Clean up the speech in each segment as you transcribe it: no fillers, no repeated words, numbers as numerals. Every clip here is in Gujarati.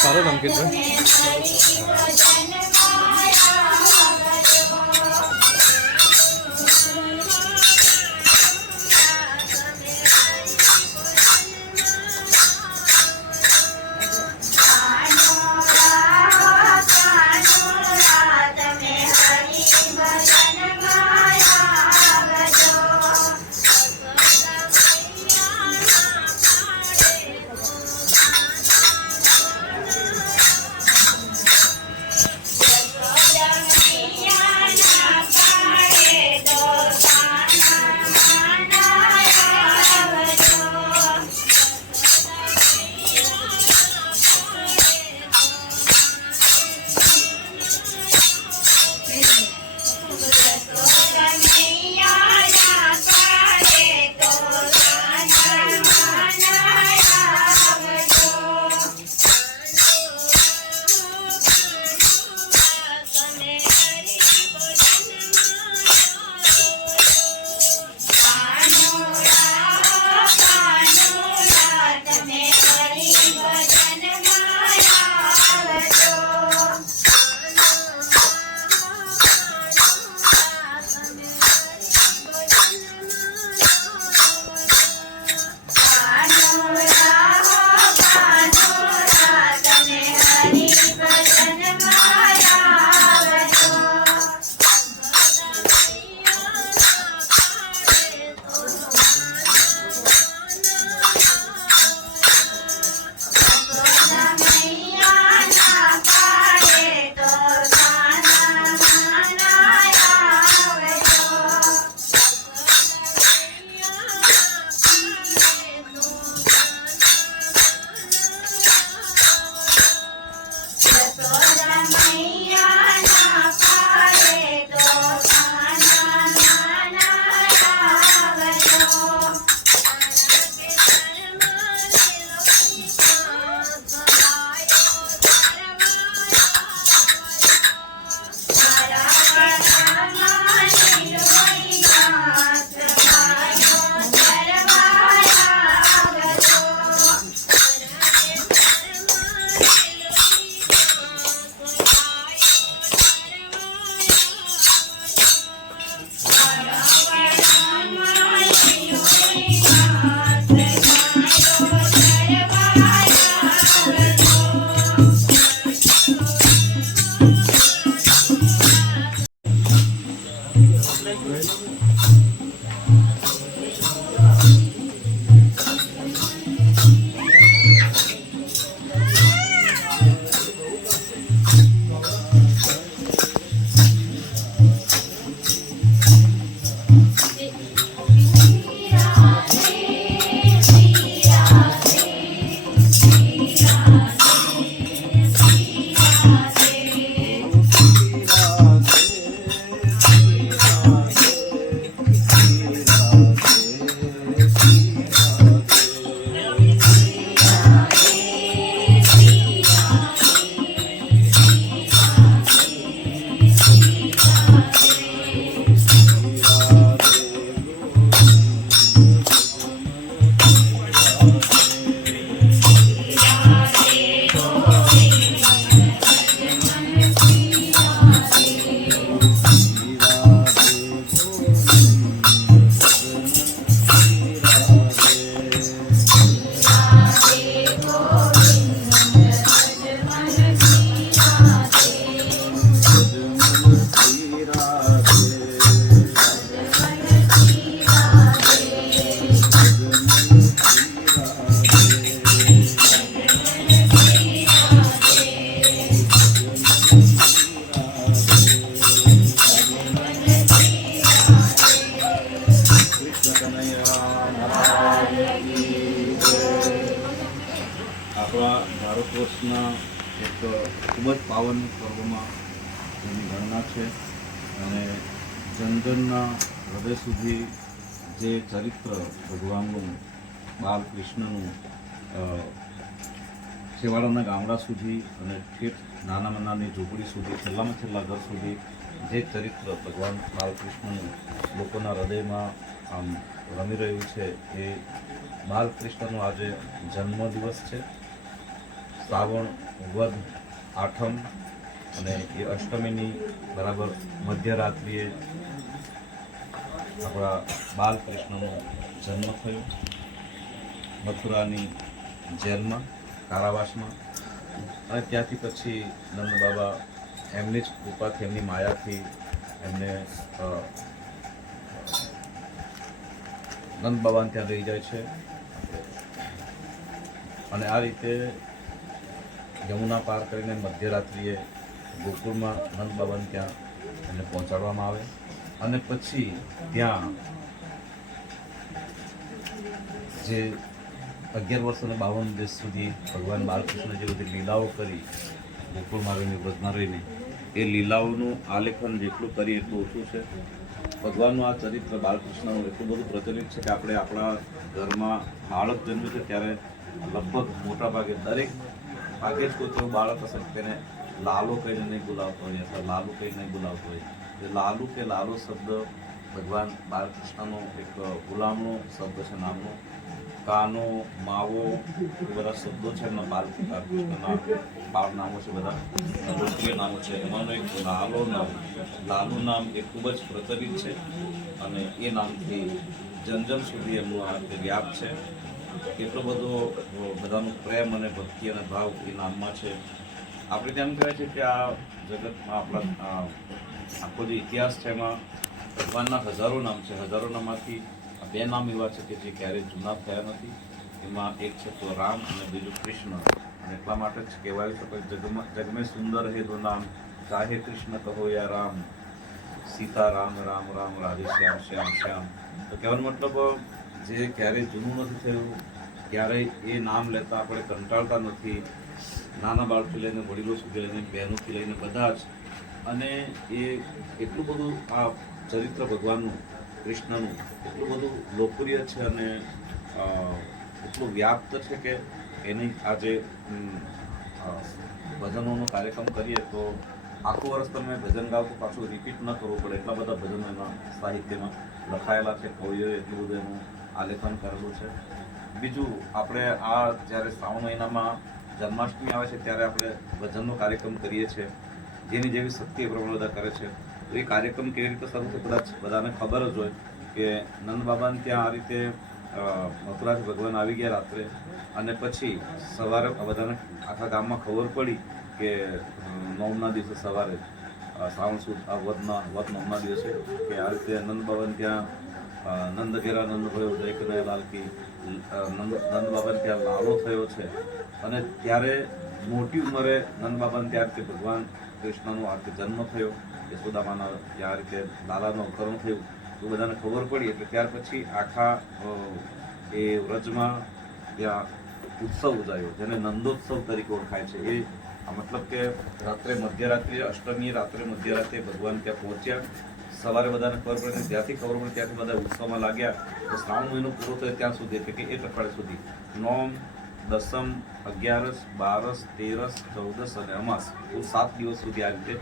સારો અંકિતભાઈ. પાવન પર્વમાં એની ગણના છે અને જનજનના હૃદય સુધી જે ચરિત્ર ભગવાનનું બાલકૃષ્ણનું છેવાડાના ગામડા સુધી અને ઠેઠ નાનામાં નાની ઝૂંપડી સુધી છેલ્લામાં છેલ્લા ઘર સુધી જે ચરિત્ર ભગવાન બાલકૃષ્ણનું લોકોના હૃદયમાં આમ રમી રહ્યું છે એ બાલકૃષ્ણનો આજે જન્મદિવસ છે. શ્રાવણ વદ આઠમ અને એ અષ્ટમીની બરાબર મધ્યરાત્રિએ આપણા બાલકૃષ્ણનો જન્મ થયો મથુરાની જેલમાં, કારાવાસમાં. અને ત્યાંથી પછી નંદ બાબા એમની જ કૃપાથી, એમની માયાથી એમને નંદ બાબાને ત્યાં લઈ જાય છે અને આ રીતે યમુના પાર કરીને મધ્યરાત્રિએ ગોકુળમાં નંદ બાબાને ત્યાં એમને પહોંચાડવામાં આવે અને પછી ત્યાં જે 11 વર્ષ અને 52 દિવસ સુધી ભગવાન બાલકૃષ્ણ જે બધી લીલાઓ કરી ગોકુળમાં રહીને, વ્રજમાં રહીને, એ લીલાઓનું આલેખન જેટલું કરીએ એટલું ઓછું છે. ભગવાનનું આ ચરિત્ર બાલકૃષ્ણનું એટલું બધું પ્રચલિત છે કે આપણે આપણા ઘરમાં બાળક જન્મ્યું છે ત્યારે લગભગ મોટા ભાગે દરેક ભાગે જ કોઈ એવું બાળક હશે તેને લાલો કહીને નહીં બોલાવતો હોય અથવા લાલુ કહીને નહીં બોલાવતો હોય. એ લાલુ કે લાલો શબ્દ ભગવાન બાલકૃષ્ણનો એક ગુલામનો શબ્દ છે નામનો. કાનો, માવો એ બધા શબ્દો છે એમના બાલકૃષ્ણના બાળ નામો છે, બધા લોકપ્રિય નામો છે. એમાંનું એક લાલુ નામ એ ખૂબ જ પ્રચલિત છે અને એ નામથી જન સુધી એમનું આ વ્યાપ છે. એટલો બધો બધાનો પ્રેમ અને ભક્તિ અને ભાવ એ નામમાં છે. આપણે તેમ કહેવાય છે કે આ જગતમાં આપણા આખો જે ઇતિહાસ છે એમાં ભગવાનના હજારો નામ છે. હજારો નામમાંથી 2 નામ એવા છે કે જે ક્યારેય જૂના થયા નથી. એમાં એક છે તો રામ અને બીજું કૃષ્ણ. અને એટલા માટે જ કહેવાયું છે કે જગમે સુંદર હે દો નામ, ચાહે કૃષ્ણ કહો યા રામ, સીતા રામ રામ રામ, રાધે શ્યામ શ્યામ શ્યામ. તો કહેવાનો મતલબ જે ક્યારેય જૂનું નથી થયું, ક્યારેય એ નામ લેતા આપણે કંટાળતા નથી. નાના બાળકથી લઈને વડીલો સુધી લઈને, બહેનોથી લઈને બધા જ. અને એ એટલું બધું આ ચરિત્ર ભગવાનનું કૃષ્ણનું એટલું બધું લોકપ્રિય છે અને એટલું વ્યાપ્ત છે કે એની આજે ભજનોનો કાર્યક્રમ કરીએ તો આખું વર્ષ તમે ભજન ગાવ તો પાછું રિપીટ ન કરવું પડે. એટલા બધા ભજનો એમાં સાહિત્યમાં લખાયેલા છે. કવિઓએ એટલું બધું એનું આલેખન કરેલું છે. બીજું, આપણે આ જ્યારે શ્રાવણ મહિનામાં જન્માષ્ટમી આવે છે ત્યારે આપણે ભજનનો કાર્યક્રમ કરીએ છીએ. જેની જેવી શક્તિ એ પ્રમાણે બધા કરે છે. તો એ કાર્યક્રમ કેવી રીતે શરૂ થયો કદાચ બધાને ખબર જ હોય કે નંદ બાબાને ત્યાં આ રીતે મથુરાથી ભગવાન આવી ગયા રાત્રે અને પછી સવારે બધાને આખા ગામમાં ખબર પડી કે 9મના દિવસે સવારે શ્રાવણ સુદ વદ 9મના દિવસે કે આ રીતે નંદ બાબાને ત્યાં નંદ ઘેરા નંદ ભયો જય કનૈયાલાલ કી નંદ બાબાને ત્યાં લાલો થયો છે. અને ત્યારે મોટી ઉંમરે નંદ બાબાને ત્યારથી ભગવાન કૃષ્ણનો આ રીતે જન્મ થયો, યશોદામાના આ રીતે લાલાનું અવતરણ થયું તો બધાને ખબર પડી. એટલે ત્યાર પછી આખા એ વ્રજમાં ત્યાં ઉત્સવ ઉજાયો જેને નંદોત્સવ તરીકે ઓળખાય છે. એ મતલબ કે રાત્રે મધ્યરાત્રિએ, અષ્ટમીએ રાત્રે મધ્યરાત્રિએ ભગવાન ત્યાં પહોંચ્યા. સવારે બધાને ખબર પડે, ત્યાંથી ખબર પડે, ત્યાંથી બધા ઉત્સવમાં લાગ્યા. તો શ્રાવણ મહિનો પૂરો થયો ત્યાં સુધી, એટલે કે 1 અઠવાડિયા સુધી, 9, 10, 11, 12, 13, 14 અને અમાસ, કુલ 7 દિવસ સુધી આ રીતે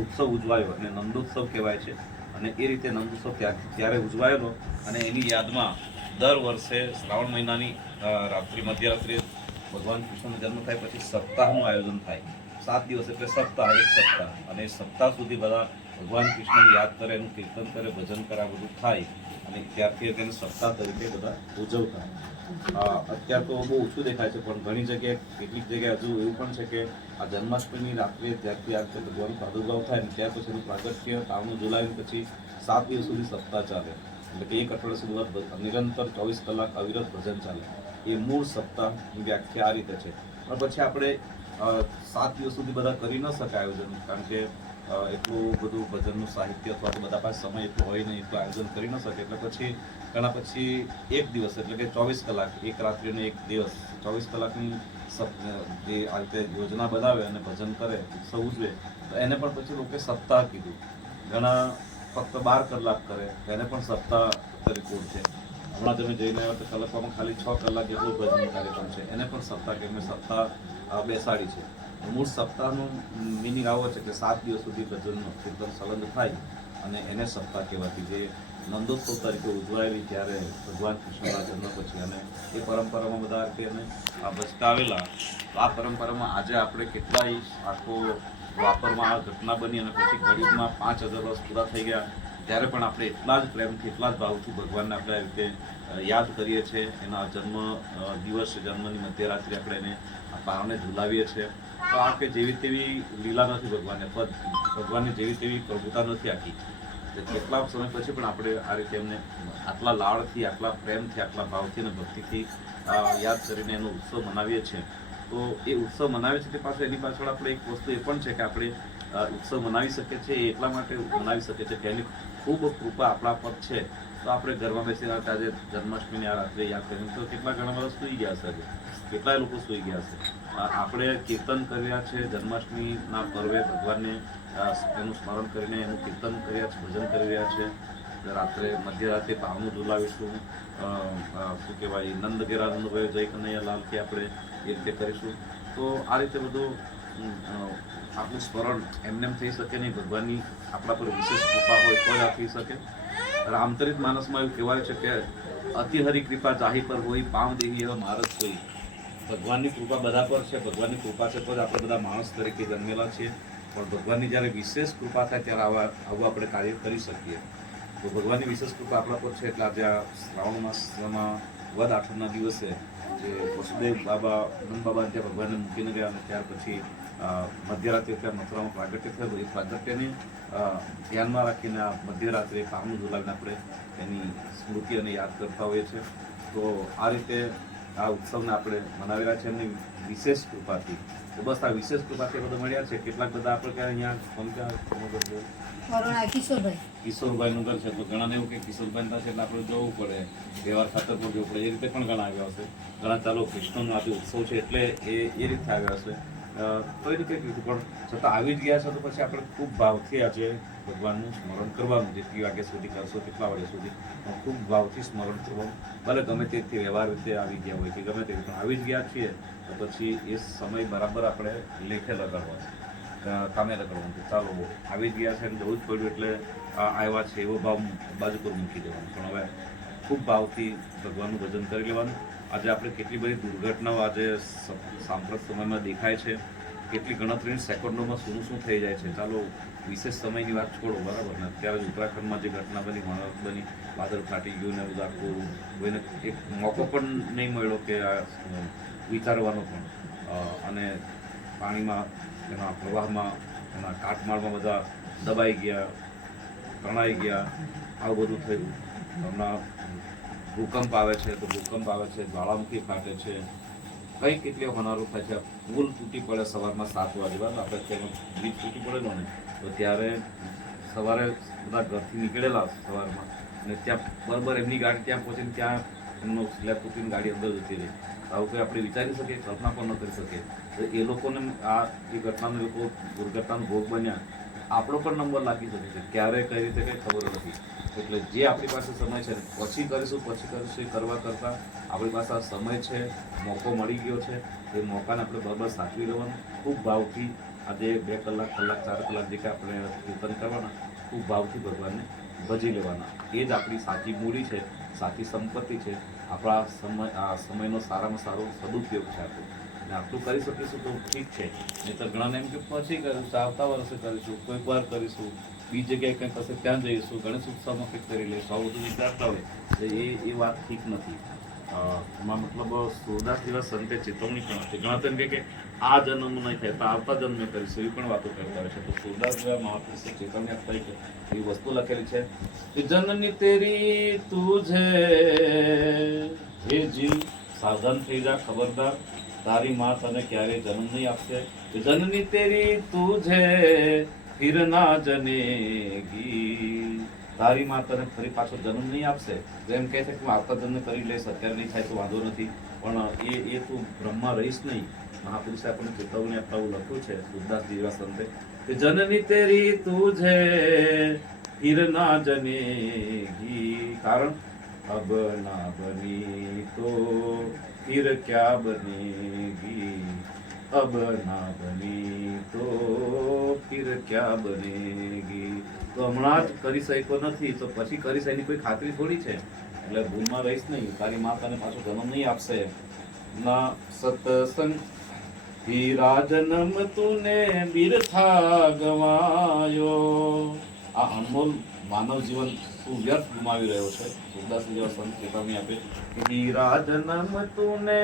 ઉત્સવ ઉજવાયો અને નંદોત્સવ કહેવાય છે. અને એ રીતે નંદોત્સવ ત્યારે ઉજવાયેલો અને એની યાદમાં દર વર્ષે શ્રાવણ મહિનાની મધ્યરાત્રિએ ભગવાન કૃષ્ણનો જન્મ થાય પછી સપ્તાહનું આયોજન થાય. 7 દિવસ એટલે સપ્તાહ, 1 સપ્તાહ. અને એ સપ્તાહ સુધી બધા ભગવાન કૃષ્ણને યાદ કરે, એનું કીર્તન કરે, ભજન કરે, આ બધું થાય અને ત્યારથી તેને સપ્તાહ તરીકે બધા ઉજવતા. અત્યારે તો બહુ ઓછું દેખાય છે પણ ઘણી જગ્યાએ, કેટલીક જગ્યાએ હજુ એવું પણ છે કે આ જન્માષ્ટમીની રાત્રે ત્યારથી આ રીતે ભગવાનનો પ્રાદુર્ભાવ થાય ને ત્યાર પછી એનું પ્રાગટ્ય 9 જુલાઈ પછી 7 દિવસ સુધી સપ્તાહ ચાલે. એટલે કે 1 અઠવાડિયા સુધી નિરંતર 24 કલાક અવિરત ભજન ચાલે. એ મૂળ સપ્તાહની વ્યાખ્યા આ રીતે છે. પણ પછી આપણે 7 દિવસ સુધી બધા કરી ન શકાય આયોજન, કારણ કે એટલું બધું ભજનનું સાહિત્ય અથવા તો બધા પાસે સમય એટલો હોય નહીં, એટલું આયોજન કરી ન શકે. એટલે પછી ઘણા પછી એક દિવસ એટલે કે 24 કલાક, એક રાત્રિને એક દિવસ 24 કલાકની જે આ રીતે યોજના બનાવે અને ભજન કરે, ઉત્સવ ઉજવે, તો એને પણ પછી લોકોએ સપ્તાહ કીધું. ઘણા ફક્ત 12 કલાક કરે, એને પણ સપ્તાહ તરીકે છે. હમણાં તમે જઈને આવ્યા તો કલાકમાં ખાલી 6 કલાક જેટલું ભજન કાર્યક્રમ છે, એને પણ સપ્તાહ કે સપ્તાહ બેસાડી છે. મૂળ સપ્તાહનું મિનિંગ આવો છે કે 7 દિવસ સુધી ભજનનો કીર્તન સંલગ્ન થાય અને એને સપ્તાહ કહેવાતી, જે નંદોત્સવ તરીકે ઉજવાયેલી ત્યારે ભગવાન કૃષ્ણના જન્મ પછી. અને એ પરંપરામાં બધા રીતે એને બચતા આવેલા. આ પરંપરામાં આજે આપણે કેટલાય આખો વાપરમાં આ ઘટના બની અને પછી ગણિતમાં 5000 વર્ષ પૂરા થઈ ગયા ત્યારે પણ આપણે એટલા જ પ્રેમથી, એટલા જ ભાવથી ભગવાનને આપણે આ રીતે યાદ કરીએ છીએ. એના જન્મ દિવસ, જન્મની મધ્યરાત્રિ આપણે એને પારણે ઝુલાવીએ છીએ. તો આ કે જેવી તેવી લીલા નથી ભગવાનને, ભગવાનની જેવી તેવી પ્રભુતા નથી આખી. કેટલા સમય પછી પણ આપણે આ રીતે એમને આટલા લાડથી, આટલા પ્રેમથી, આટલા ભાવથી અને ભક્તિથી યાદ કરીને એનો ઉત્સવ મનાવીએ છીએ. તો એ ઉત્સવ મનાવીએ છીએ તે પાછળ એની પાછળ આપણે એક વસ્તુ એ પણ છે કે આપણે ઉત્સવ મનાવી શકીએ છીએ એ એટલા માટે મનાવી શકીએ છીએ કે એની ખૂબ કૃપા આપણા પર છે. તો આપણે ઘરમાં બેસીને આજે જન્માષ્ટમીની આ રાત્રે યાદ કરીને તો કેટલા ઘણા બધા સૂઈ ગયા હશે, કેટલાય લોકો સૂઈ ગયા હશે. આપણે કીર્તન કર્યા છે જન્માષ્ટમીના પર્વે, ભગવાનને એનું સ્મરણ કરીને એનું કીર્તન કર્યા છે, ભજન કરી રહ્યા છે. રાત્રે મધ્યરાત્રે પાવનું ઝુલાવીશું, શું કહેવાય, નંદ ઘેરા નંદભાઈ જય કનૈયા લાલ કે આપણે એ રીતે કરીશું. તો આ રીતે બધું આપણું સ્મરણ એમને થઈ શકે નહીં. ભગવાનની આપણા પર વિશેષ કૃપા હોય તો જ આ થઈ શકે. રામચરિત માનસમાં એવું કહેવાય છે કે અતિ હરિ કૃપા જાહી પર હોય, પામ દેવી એવા મારસ હોય. ભગવાનની કૃપા બધા પર છે, ભગવાનની કૃપા છે તો જ આપણે બધા માણસ તરીકે જન્મેલા છીએ. પણ ભગવાનની જ્યારે વિશેષ કૃપા થાય ત્યારે આવું આપણે કાર્ય કરી શકીએ. તો ભગવાનની વિશેષ કૃપા આપણા પર છે. એટલે આજે આ શ્રાવણ માસમાં વદ આઠમના દિવસે જે વસુદેવ બાબા, નંદ બાબા ત્યાં ભગવાનને મૂકીને ગયા અને ત્યાર પછી મધ્યરાત્રે ત્યાં મથુરામાં પ્રાગટ્ય થયું. એ પ્રાગટ્યને ધ્યાનમાં રાખીને આ મધ્યરાત્રે પામનું ઝુલાવીને આપણે એની સ્મૃતિ અને યાદ કરતા હોઈએ છીએ. તો આ રીતે આ ઉત્સવને આપણે મનાવી રહ્યા છીએ એમની વિશેષ કૃપાથી. તો બસ આ વિશેષ કૃપાથી બધા મળ્યા છે. કેટલાક બધા આપણે ક્યાં અહીંયા કિશોરભાઈનું ઘર છે, તો ઘણાને એવું કે કિશોરભાઈ છે એટલે આપણે જવું પડે, તહેવાર ખાતર પણ જવું પડે. એ રીતે પણ ઘણા આવ્યા હશે. ઘણા ચાલો કૃષ્ણનો આજે ઉત્સવ છે એટલે એ રીતે આવ્યા હશે. તો એ રીતે કીધું પણ છતાં આવી જ ગયા છે તો પછી આપણે ખૂબ ભાવથી આજે ભગવાનનું સ્મરણ કરવાનું. જેટલી વાગ્યા સુધી કરશો તેટલા વાગ્યા સુધી ખૂબ ભાવથી સ્મરણ કરવાનું. ભલે ગમે તેથી વ્યવહાર રીતે આવી ગયા હોય કે ગમે તે પણ આવી જ ગયા છીએ તો પછી એ સમય બરાબર આપણે લેખે લગાડવાનો, કામે લગાડવાનું કે ચાલો આવી જ ગયા છે અને જવું જ પડ્યું એટલે આવ્યા છે એવો ભાવ બાજુ પર મૂકી દેવાનો. પણ હવે ખૂબ ભાવથી ભગવાનનું ભજન કરી લેવાનું. આજે આપણે કેટલી બધી દુર્ઘટનાઓ આજે સાંપ્રત સમયમાં દેખાય છે. કેટલી ગણતરીની સેકન્ડોમાં શું થઈ જાય છે. ચાલો વિશેષ સમયની વાત છોડો, બરાબર ને. અત્યારે ઉત્તરાખંડમાં જે ઘટના બની, વાદળ ફાટી ગયું ને બધું આખું, કોઈને એક મોકો પણ નહીં મળ્યો કે વિચારવાનો પણ. અને પાણીમાં, એના પ્રવાહમાં, એના કાટમાળમાં બધા દબાઈ ગયા, તણાઈ ગયા, આવું બધું થયું. હમણાં ભૂકંપ આવે છે તો ભૂકંપ આવે છે, જ્વાળામુખી ફાટે છે, કઈ કેટલી હોનારો થાય છે. પુલ તૂટી પડે સવારમાં 7 વાગે, બરાબર. આપણે ત્યાં બ્રિજ તૂટી પડેલો ને તો ત્યારે સવારે બધા ઘરથી નીકળેલા સવારમાં અને ત્યાં બરાબર એમની ગાડી ત્યાં પહોંચીને ત્યાં એમનો સ્લેબ તૂટીને ગાડી અંદર જતી રહી. આવું કંઈ આપણે વિચારી શકીએ, કલ્પના પણ ન કરી શકીએ. તો એ લોકોને આ જે ઘટનાનો લોકો દુર્ઘટનાનો ભોગ બન્યા, આપણો પણ નંબર લાગી શકે છે. ક્યારે કઈ રીતે કંઈ ખબર નથી. એટલે જે આપણી પાસે સમય છે પછી કરીશું એ કરવા કરતાં આપણી પાસે આ સમય છે, મોકો મળી ગયો છે, એ મોકાને આપણે બરાબર સાચવી લેવાનું. ખૂબ ભાવથી આજે 2 કલાક, 4 કલાક જે કે આપણે કીર્તન કરવાના, ખૂબ ભાવથી ભગવાનને ભજી લેવાના. એ જ આપણી સાચી મૂડી છે, સાચી સંપત્તિ છે. આપણા આ સમયનો સારામાં સારો સદુપયોગ છે આપણો. અને આટલું કરી શકીશું તો ઠીક છે. નહીં તો ઘણાને એમ કે પછી કરીશું, આવતા વર્ષે કરીશું, કોઈક વાર કરીશું, બીજી જગ્યાએ કંઈક હશે ત્યાં જઈશું, ગણેશ ઉત્સવમાં કંઈક કરી લઈશું, આવું બધું વિચારતા હોય તો એ વાત ઠીક નથી. એમાં મતલબ સુરદાસ જેવા સંતે ચેતવણી પણ હતી. ઘણા તો એમ કે આ જન્મ નહીં થાય તો આવતા જન્મે કરીશું, એવી પણ વાતો કરતા હોય છે. તો સુરદાસ જેવા મહાપુરુષે ચેતવણી આપતા હોય કે એવી વસ્તુ લખેલી છે કે જનની તેરી તુજે જી, સાવધાન થઈ જા, ખબરદાર, તારી માં તને ક્યારેય જન્મ નહીં આપશે. જનની તેરી તુજે ફિર ના જનેગી. તારી માં તને ફરી પાછો જન્મ નહીં આપશે. જેમ કહે છે કે હું આવતા જન્મ કરી લઈશ, અત્યારે નહીં થાય તો વાંધો નથી, પણ એ તું બ્રહ્મા રહીશ નહીં. મહાપુરુષે આપણને ચેતવણી આપતા એવું લખ્યું છે સુરદાસજી જેવા સંતે કે જનની તેરી તુझे ફિર ના જનેગી. કારણ અબ ના બની તો ફિર ક્યા બનેગી, અબ ના બની તો ફિર ક્યા બનેગી. તો હમણાં જ કરી શક્યો નથી તો પછી કરી શકે એની કોઈ ખાતરી થોડી છે. એટલે ભૂલમાં રહીશ નહીં, તારી માં તને પાછો જન્મ નહીં આપશે. ના સતસંગ હીરા જન્મ તુને બિરથા ગવાયો. આ અનમોલ માનવ જીવન તું વ્યર્થ ગુમાવી રહ્યો છે. સુરદાસજી જેવા સંત ચેતવણી આપે કે હીરા જન્મ તુને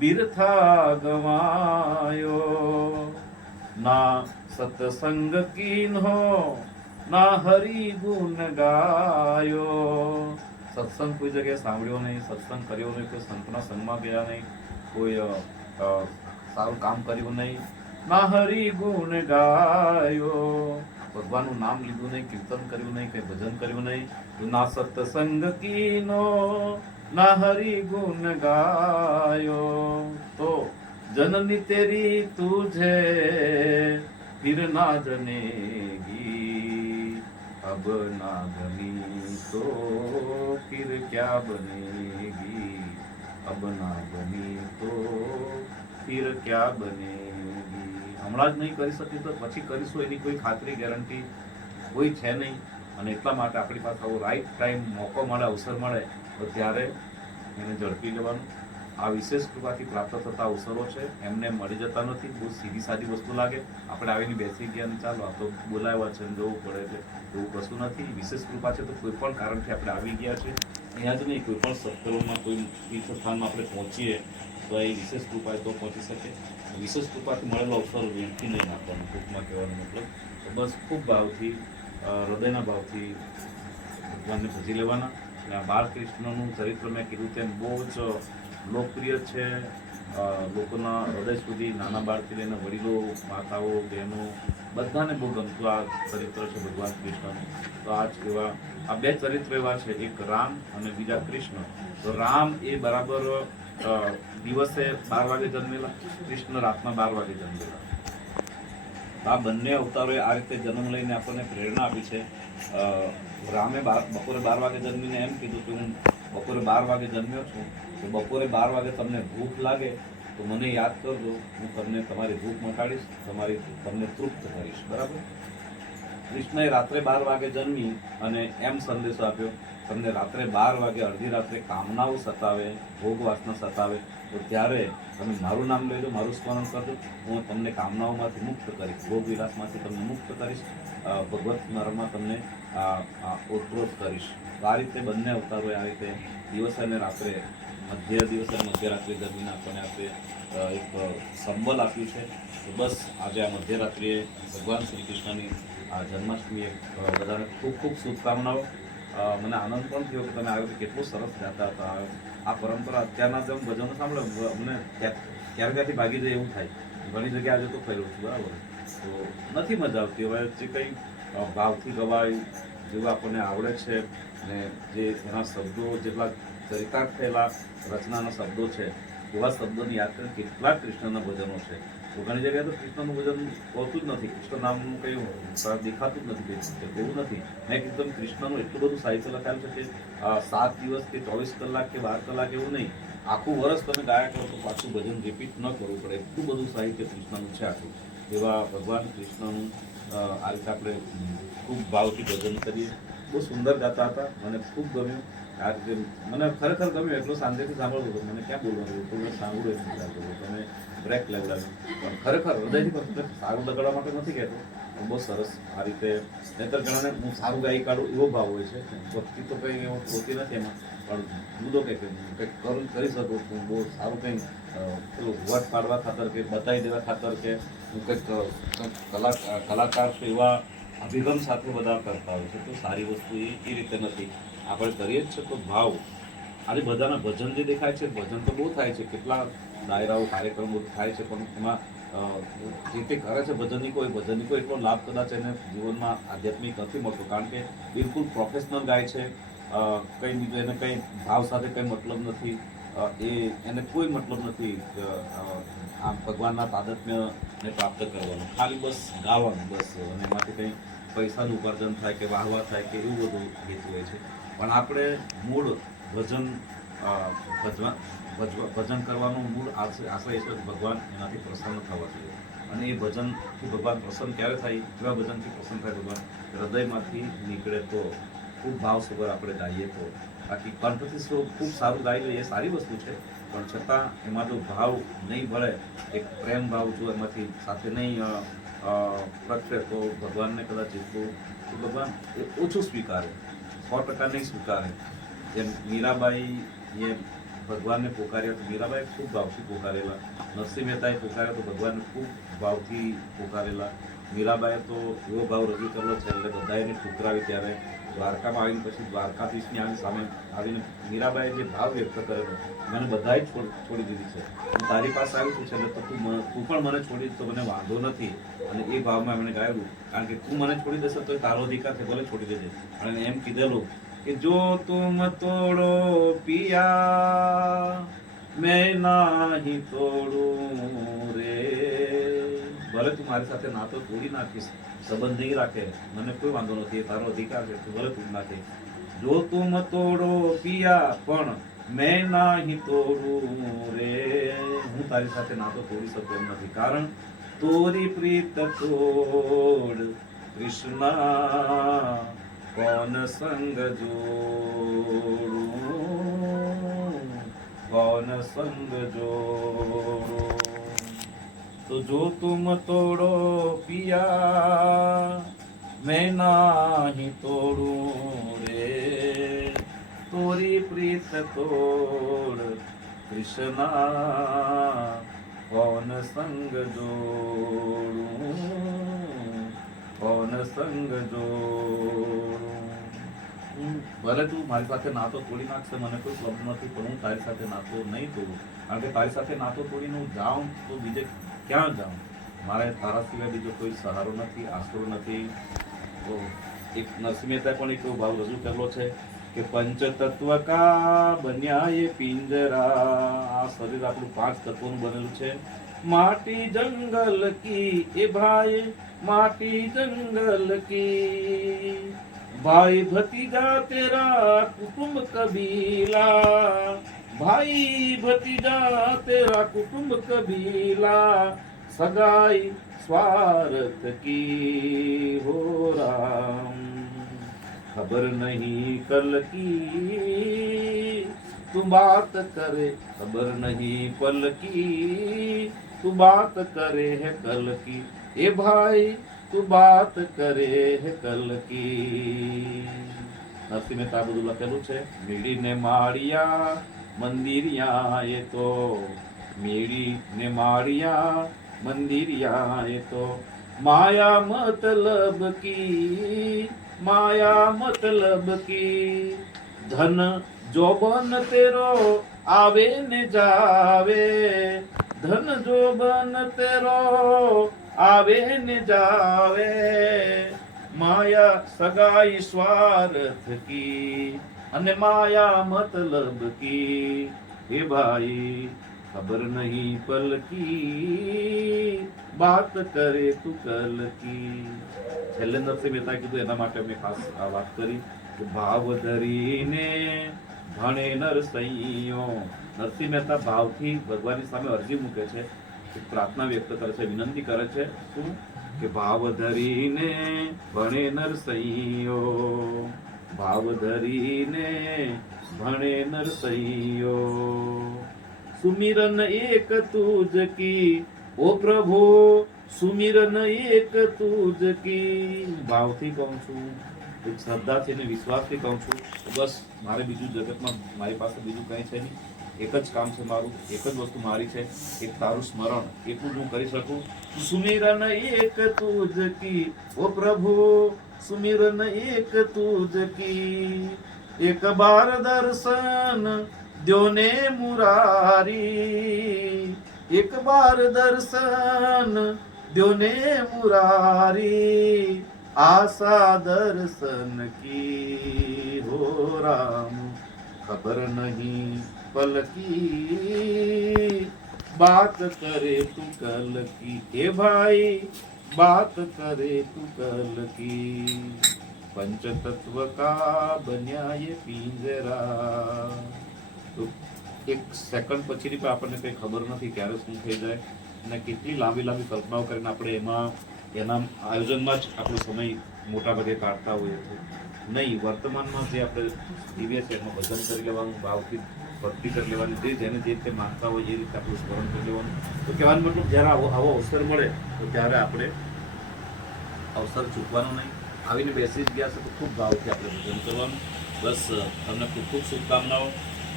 બિરથા ગવાયો. ના સતસંગ કીન્હો ના હરિ ગુણ ગાયો. સત્સંગ કોઈ જગ્યાએ સાંભળ્યો નહીં, સત્સંગ કર્યો નહીં, કોઈ સંતના સંગમાં ગયા નહીં, કોઈ સારું કામ કર્યું નહીં. ના હરિ ગુણ ગાયો, ભગવાનનું નામ લીધું નહીં, કીર્તન કર્યું નહીં, કઈ ભજન કર્યું નહીં. ના સત્સંગ કીનો ના હરિ ગુણ ગાયો. તો જનની તેરી તુझे ફિર ના જનેગી, અબ ના બની તો ફિર ક્યા બનેગી, અબ ના બની તો ફિર ક્યા બનેગી. હમણાં જ નહીં કરી શકી તો પછી કરીશું એની કોઈ ખાતરી ગેરંટી કોઈ છે નહીં. અને એટલા માટે આપણી પાસે આવો રાઈટ ટાઈમ મોકો મળે, અવસર મળે તો ત્યારે એને ઝડપી લેવાનું. આ વિશેષ કૃપાથી પ્રાપ્ત થતા અવસરો છે, એમને મળી જતા નથી. બહુ સીધી સાદી વસ્તુ લાગે, આપણે આવીને બેસી ગયા ને ચાલો આ તો બોલાવ્યા છે જવું પડે, એટલે એવું કશું નથી. વિશેષ કૃપા છે તો કોઈ પણ કારણથી આપણે આવી ગયા છે. અહીંયા જ નહીં, કોઈ પણ સત્કર્મમાં કોઈ તીર્થસ્થાનમાં આપણે પહોંચીએ તો એ વિશેષ કૃપા તો પહોંચી શકે. વિશેષ કૃપાથી મળેલો અવસર વેડફી નહીં નાખવાનો, ટૂંકમાં કહેવાનો મતલબ. તો બસ ખૂબ ભાવથી, હૃદયના ભાવથી ભગવાનને ભજી લેવાના. અને આ બાળકૃષ્ણનું ચરિત્ર મેં કીધું તેમ બહુ જ લોકપ્રિય છે. લોકોના હૃદય સુધી, નાના બાળકથી લઈને વડીલો, માતાઓ, બહેનો બધાને બહુ ગમતું આ ચરિત્ર છે ભગવાન કૃષ્ણનું. તો આ જ એવા આ બે ચરિત્ર એવા છે, એક રામ અને બીજા કૃષ્ણ. તો રામ એ બરાબર દિવસે 12 વાગે જન્મેલા, કૃષ્ણ રાતના 12 વાગે જન્મેલા. આ બંને અવતારોએ આ રીતે જન્મ લઈને આપણને પ્રેરણા આપી છે. રામે બપોરે 12 વાગે જન્મીને એમ કીધું કે હું બપોરે 12 વાગે જન્મ્યો છું, તો બપોરે 12 વાગે તમને ભૂખ લાગે તો મને યાદ કરજો, હું તમને તમારી ભૂખ મટાડીશ, તમને તૃપ્ત કરીશ. બરાબર. કૃષ્ણએ રાત્રે 12 વાગે જન્મી અને એમ સંદેશો આપ્યો, તમને રાત્રે 12 વાગે અડધી રાત્રે કામનાઓ સતાવે, ભોગ વાસના સતાવે તો ત્યારે તમે મારું નામ લઈ લો, મારું સ્મરણ કરજો, હું તમને કામનાઓમાંથી મુક્ત કરીશ, ભોગ વિલાસમાંથી તમને મુક્ત કરીશ, ભગવત નરમાં તમને ઓતપ્રોત કરીશ. તો આ રીતે બંને અવતારોએ આ રીતે દિવસ અને રાત્રે, મધ્ય દિવસ અને મધ્યરાત્રિ દરમિયાન આપણને આપણે એક સંબલ આપ્યું છે. તો બસ આજે આ મધ્યરાત્રિએ ભગવાન શ્રી કૃષ્ણની આ જન્માષ્ટમીએ બધાને ખૂબ ખૂબ શુભકામનાઓ. મને આનંદ પણ થયો કે તમે આ વખતે કેટલું સરસ ગાતા હતા. આ પરંપરા અત્યારના જેમ ભજનો સાંભળે અમને ક્યાંથી ભાગી જાય એવું થાય. ઘણી જગ્યાએ આજે તો થયું છું, બરાબર. તો નથી મજા આવતી. હવે જે કંઈ ભાવથી ગવાય, જેવું આપણને આવડે છે, ને જે એના શબ્દો જેટલા ચરિતાર્થ થયેલા રચનાના શબ્દો છે, એવા શબ્દોને યાદ કરીને કેટલાક કૃષ્ણના ભજનો છે. તો ઘણી જગ્યાએ તો કૃષ્ણનું ભજન હોતું જ નથી, કૃષ્ણ નામનું કંઈ દેખાતું જ નથી, એવું નથી. મેં કીધું કૃષ્ણનું એટલું બધું સાહિત્ય લખાયેલું છે કે 7 દિવસ કે 24 કલાક કે 12 કલાક એવું નહીં, આખું વર્ષ તમે ગાયા કરો તો પાછું ભજન રિપીટ ન કરવું પડે, એટલું બધું સાહિત્ય કૃષ્ણનું છે આખું. એવા ભગવાન કૃષ્ણનું આ રીતે આપણે ખૂબ ભાવથી ભજન કરીએ. બહુ સુંદર ગાતા હતા, મને ખૂબ ગમ્યું. આ રીતે મને ખરેખર ગમ્યું, એટલું શાંતિથી સાંભળવું હતું. મને ક્યાં બોલવાનું હતું, મેં સાંભળ્યું એટલું ચાલતું હતું. તમે બ્રેક લેવડાવ્યું, પણ ખરેખર હૃદયથી પણ સારું લગાડવા માટે નથી કહેતો, પણ બહુ સરસ આ રીતે. નહીંતર ઘણાને હું સારું ગાઈ કાઢું એવો ભાવ હોય છે, ભક્તિ તો કંઈ એવો હોતી નથી એમાં, પણ જુદો કંઈક કરી શકું છું. બહુ સારું કંઈ પેલું વટ પાડવા ખાતર કે બતાવી દેવા ખાતર કે હું કંઈક કલાકાર છું એવા અભિગમ સાથે બધા કરતા હોય છે. તો સારી વસ્તુ એ રીતે નથી, આપણે કરીએ જ છે તો ભાવ. આજે બધાના ભજન જે દેખાય છે, ભજન તો બહુ થાય છે, કેટલા ડાયરાઓ કાર્યક્રમો થાય છે, પણ એમાં જે તે કરે છે ભજનિકો એટલો લાભ કદાચ એને જીવનમાં આધ્યાત્મિક નથી મળતો, કારણ કે બિલકુલ પ્રોફેશનલ ગાય છે. કંઈ બીજું એને કંઈ ભાવ સાથે કંઈ મતલબ નથી. એને કોઈ મતલબ નથી આ ભગવાનના તાદાત્મ્યને પ્રાપ્ત કરવાનો, ખાલી બસ ગાવાનું બસ, અને એમાંથી કંઈ પૈસાનું ઉપાર્જન થાય કે વાહવા થાય કે એવું બધું હેતુ હોય છે. પણ આપણે મૂળ ભજન ભજન કરવાનું મૂળ આશય છે કે ભગવાન એનાથી પ્રસન્ન થવા જોઈએ. અને એ ભજનથી ભગવાન પ્રસન્ન ક્યારે થાય? એવા ભજનથી પ્રસન્ન થાય ભગવાન હૃદયમાંથી નીકળે તો, ખૂબ ભાવ સભર આપણે ગાઈએ તો. બાકી કંઠથી ખૂબ સારું ગાઈ લઈએ એ સારી વસ્તુ છે, પણ છતાં એમાં જો ભાવ નહીં ભળે, એક પ્રેમ ભાવ જો એમાંથી સાથે નહીં પ્રગટે તો ભગવાનને કદાચ ભગવાન એ ઓછું સ્વીકારે, 100% નહીં સ્વીકારે. જેમ મીરાબાઈ એ ભગવાનને પોકાર્યા તો મીરાબાઈ ખૂબ ભાવથી પોકારેલા, નરસિંહ મહેતાએ પોકાર્યા તો ભગવાનને ખૂબ ભાવથી પોકારેલા. મીરાબાઈએ તો એવો ભાવ રજૂ કરેલો છે એટલે બધા એને ઠુકરાવી. ત્યારે દ્વારકામાં આવીને પછી દ્વારકાધીશની આવી સામે આવીને મીરાબાઈએ જે ભાવ વ્યક્ત કરેલો, મને બધાએ છોડી દીધી છે, હું તારી પાસે આવી છું છે એટલે તો તું પણ મને છોડી તો મને વાંધો નથી. અને એ ભાવમાં એમણે ગાયેલું, કારણ કે તું મને છોડી દેશે તો તારો અધિકાર છે, ભલે છોડી દેજે. અને એમ કીધેલું કે જો તુમ તોડો પિયા મેં નાહી તોડું રે, ભલે તું મારી સાથે નાતો તોડી નાખીશ, સંબંધ નહીં રાખે, મને કોઈ વાંધો નથી, તારો અધિકાર છે, તું ભલે તોડી નાખે. જો તુમ તોડો પિયા પણ મેં નાહી તોડું રે, હું તારી સાથે નાતો તોડી શકું એમ નથી, કારણ તોરી પ્રીત તોડ કૃષ્ણા कौन संग जोड़ूं, कौन संग जोड़ूं. तो जो तुम तोड़ो पिया मैं नाही तोड़ूं रे, तोरी प्रीत तोड़ कृष्णा कौन संग जोड़ूं, कौन संग जोड़ूं. ભલે તું મારી સાથે નાતો તોડી નાખશે, મને કોઈ પ્રોબ્લેમ નથી, પણ હું તારી સાથે નાતો નહીં તોડું, કારણ કે તારી સાથે નાતો તોડીને હું જાઉં તો બીજે ક્યાં જાઉં? મારે તારા સિવાય બીજો કોઈ સહારો નથી, આશરો નથી. તો એક નરસિંહ મહેતાએ પણ એક ભાવ રજૂ કરેલો છે કે પંચતત્વ કા બન્યા એ પિંજરા. આ શરીર આપણું 5 તત્વોનું બનેલું છે. માટી જંગલ કી એ ભાઈ, માટી જંગલ की, भाई भतीजा तेरा कुटुंब कबीला, भाई भतीजा तेरा कुटुंब कबीला, सगाई स्वार्थ की हो राम, खबर नहीं कल की तू बात करे, खबर नहीं पल की तू बात करे है कल की, ए भाई તું બાત કરે હે કલ કી. નરસિંહ મહેતા બધું લખેલું છે. મેળીને માળિયા મંદિરિયા એ તો, મેળીને માળિયા મંદિરિયા એ તો, માયા મતલબ કી, માયા મતલબ કી, ધન જોબન તેરો આવે ને જાવે, ધન જોબન તેરો આવે ને જાવે, માયા સગાઈ સ્વાર્થ કી, અને માયા મતલબ કી, હે ભાઈ ખબર નહીં પલ કી બાત કરે તું કલ કી. છેલ્લે નરસિંહ મહેતાએ કીધું, એના માટે મેં ખાસ આ વાત કરી કે ભાવ ધરીને ભણે નરસૈયો. નરસિંહ મહેતા ભાવથી ભગવાનની સામે અરજી મૂકે છે, પ્રાર્થના વ્યક્ત કરે છે, વિનંતી કરે છે. શું કે ભાવ ધરીને ભણે નરસૈયો, ભાવ ધરીને ભણે નરસૈયો, સુમિરન એક તુજ કી ઓ પ્રભુ, સુમિરન એક તુજ કી. ભાવથી કહું છું, એક શ્રદ્ધાથી અને વિશ્વાસથી કહું છું. બસ મારે બીજું જગતમાં મારી પાસે બીજું કંઈ છે નહીં, એક જ કામ છે મારું, એક જ વસ્તુ મારી છે, એક તારું સ્મરણ, એટલું જ હું કરી શકું. સુમિરન એક તુજ કી ઓ પ્રભુ, સુમિરન એક તુજ કી, એક બાર દર્શન દ્યો ને મુરારી, एक बार दर्शन द्यो ने मुरारी, आशा दर्शन की हो राम, खबर नहीं पल की, बात करे तू कल की, ए भाई बात करे तू कल की, पंच तत्व का बन्या ये પિંજરા. તો એક સેકન્ડ પછીની પણ આપણને કંઈ ખબર નથી ક્યારે શું થઈ જાય અને કેટલી લાંબી લાંબી કલ્પનાઓ કરીને આપણે એના આયોજનમાં જ આપણો સમય મોટા ભાગે કાઢતા હોઈએ છીએ. નહીં, વર્તમાનમાં જે આપણે જીવીએ છીએ એમાં ભજન કરી લેવાનું, ભાવથી ભક્તિ કરી લેવાની, જેને જે રીતે માનતા હોય એ રીતે આપણું સ્મરણ કરી લેવાનું. તો કહેવાનો મતલબ જ્યારે આવો અવસર મળે તો ત્યારે આપણે અવસર ચૂકવાનો નહીં. આવીને બેસી જ ગયા છે તો ખૂબ ભાવથી આપણે ભજન કરવાનું. બસ તમને ખૂબ ખૂબ શુભકામનાઓ.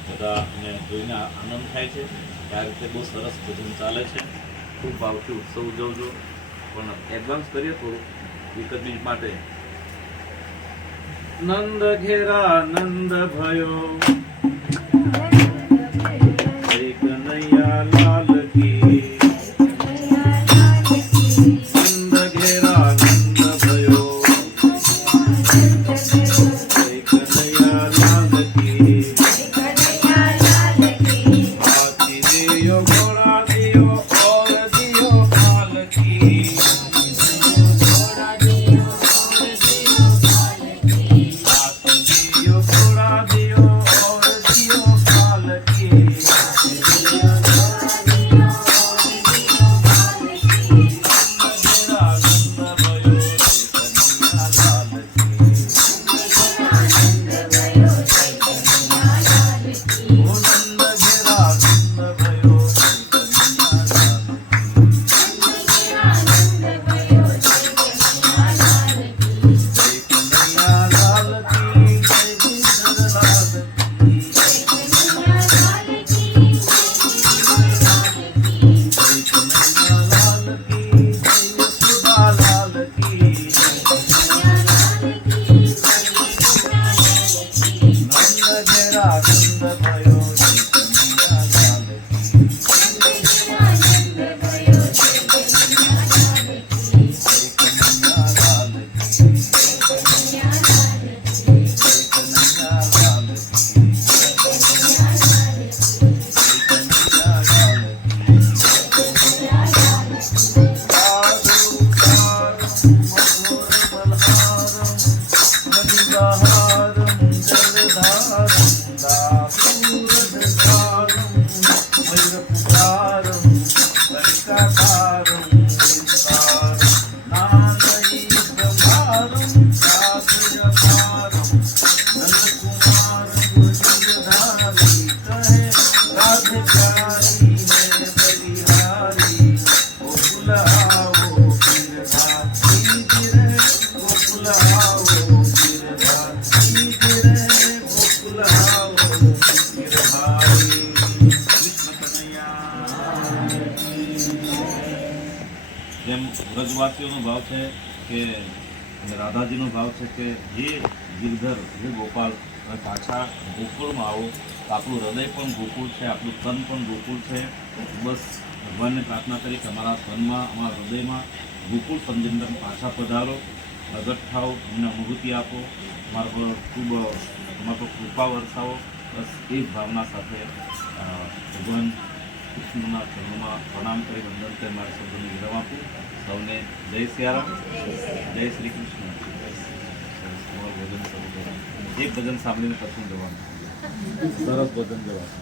બધાને જોઈને આનંદ થાય છે કે આ રીતે બહુ સરસ ભજન ચાલે છે. ખૂબ ભાવથી ઉત્સવ ઉજવજો. પણ એડવાન્સ કરીએ થોડું એક જ મિનિટ માટે. નંદ ઘેરા નંદ ભયો, જય કનૈયા લાલ કી. નંદ ઘેરા નંદ ભયો, જય કનૈયા લાલ કી. હાથી દિયો ઘોડા દિયો ઓર દિયો પાલકી. જેમ વ્રજવાસીઓનો ભાવ છે કે રાધાજીનો ભાવ છે કે હે ગિરધર, હે ગોપાલ, હવે પાછા ગોકુળમાં આવો. તો આપણું હૃદય પણ ગોકુળ છે, આપણું તન પણ ગોકુળ છે. બસ ભગવાનને પ્રાર્થના કરી કે અમારા તનમાં, અમારા હૃદયમાં ગોકુળ સમજીને તમે પાછા પધારો, પ્રગટ થાઓ, અમને અનુભૂતિ આપો, અમારા પર ખૂબ અમારા પર કૃપા વરસાવો. બસ એ જ ભાવના સાથે ભગવાન કૃષ્ણના ચરણોમાં પ્રણામ કરી વંદન કરી મારા શબ્દોને વિરામ આપું. સૌને જય સિયારામ, જય શ્રી કૃષ્ણ. ભજન શરૂ કરવા, એક ભજન સાંભળીને પછી જવાનું. સરસ ભજન જવાનું.